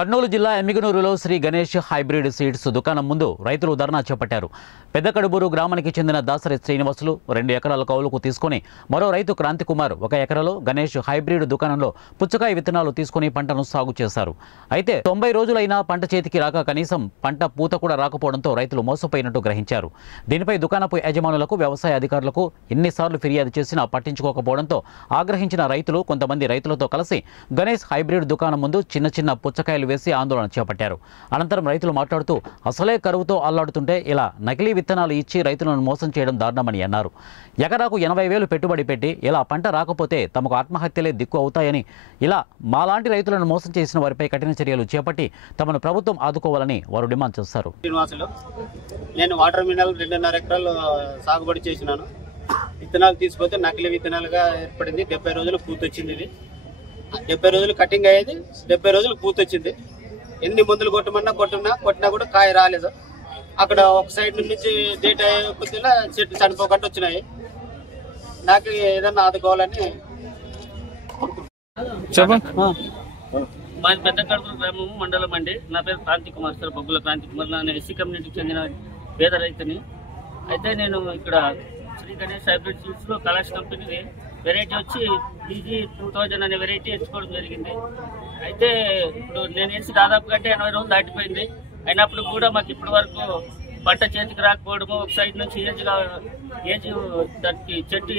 కర్నూలు జిల్లా ఎమ్మిగనూరులో Shri Ganesh hybrid seeds దుకాణం ముందు రైతులు ధర్నా చేపట్టారు. పెద్దకడుబూరు గ్రామానికి చెందిన దాసరి శ్రీనివాసులు 2 ఎకరాల కౌలుకు తీసుకుని మరో రైతు క్రాంతి కుమార్ 1 ఎకరాలో గణేష్ హైబ్రిడ్ దుకాణంలో పుచ్చకాయ విత్తనాలు తీసుకుని పంటను సాగు చేశారు. అయితే 90 రోజులైనా పంట చేతికి రాక కనీసం పంట పూత కూడా రాకపోవడంతో రైతులు మోసపోయినట్టు గ్రహించారు. దీనిపై దుకాణపు యజమానులకు వ్యవసాయ అధికారులకు ఎన్నిసార్లు ఫిర్యాదు చేసినా పట్టించుకోకపోవడంతో ఆగ్రహించిన రైతులు కొంతమంది రైతులతో కలిసి గణేష్ హైబ్రిడ్ దుకాణం ముందు చిన్న చిన్న పుచ్చకాయలు వేసి ఆందోళన చేపట్టారు. అనంతరం రైతులు మాట్లాడుతూ అసలే కరువుతో అల్లాడుతుంటే ఇలా నకిలీ విత్తనాలు ఇచ్చి రైతులను మోసం చేయడం దారుణమని అన్నారు. ఎకరాకు 80,000 పెట్టుబడి పెట్టి ఇలా పంట రాకపోతే తమకు ఆత్మహత్యలే దిక్కు అవుతాయని, ఇలా మాలాంటి రైతులను మోసం చేసిన వారిపై కఠిన చర్యలు చేపట్టి తమను ప్రభుత్వం ఆదుకోవాలని వారు డిమాండ్ చేశారు. నేను వాటర్ మినరల్ 2.5 ఎకరాలు సాగుబడి చేసినాను. విత్తనాలు తీసుకొస్తే నకిలీ విత్తనాలుగా ఏర్పడింది. 70 రోజులు పూత వచ్చింది. ఇది 70 రోజులు కటింగ్ అయ్యేది, 70 రోజులు పూత వచ్చింది. ఎన్ని మందులు కొట్టినా కూడా కాయ రాలేదు. అక్కడ ఒక సైడ్ నుంచి డేట్ అయ్యే కొద్దిగా చెట్లు చనిపోకుండా వచ్చినాయి. నాకు ఏదన్నా ఆదుకోవాలని మాది పెద్దకడుబూరు గ్రామం మండలం అండి. నా పేరు క్రాంతి కుమార్ సార్, బొగ్గుల క్రాంతి కుమార్. నేను ఎస్సీ కమ్యూనిటీకి చెందిన పేద రైతుని. అయితే నేను ఇక్కడ శ్రీ గణేష్ హైబ్రిడ్ సీడ్స్ లో కలాష్ కంపెనీ వెరైటీ వచ్చి ఈజీ 2000 అనే వెరైటీ ఎంచుకోవడం జరిగింది. అయితే ఇప్పుడు నేను వేసి దాదాపు కంటే 80 రోజులు దాటిపోయింది. అయినప్పుడు కూడా మాకు ఇప్పటి వరకు పంట చేతికి రాకపోవడము, ఒక సైడ్ నుంచి ఏజ్ దానికి చెట్టు